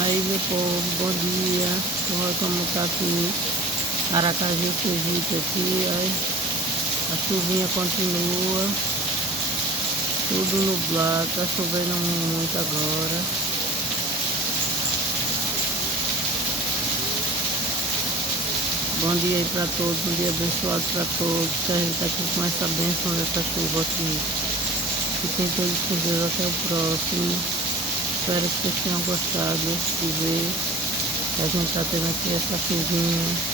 Aí, meu povo, bom dia. Olha como tá aqui. Aracaju, Sergipe aqui. Aí, a chuvinha continua. Tudo nublado. Tá chovendo muito agora. Bom dia aí pra todos. Um dia abençoado pra todos. Que a gente tá aqui com essa bênção dessa chuva aqui. Fiquem todos com Deus. Até o próximo. Espero que vocês tenham gostado de ver que a gente tá tendo aqui essa chuvinha.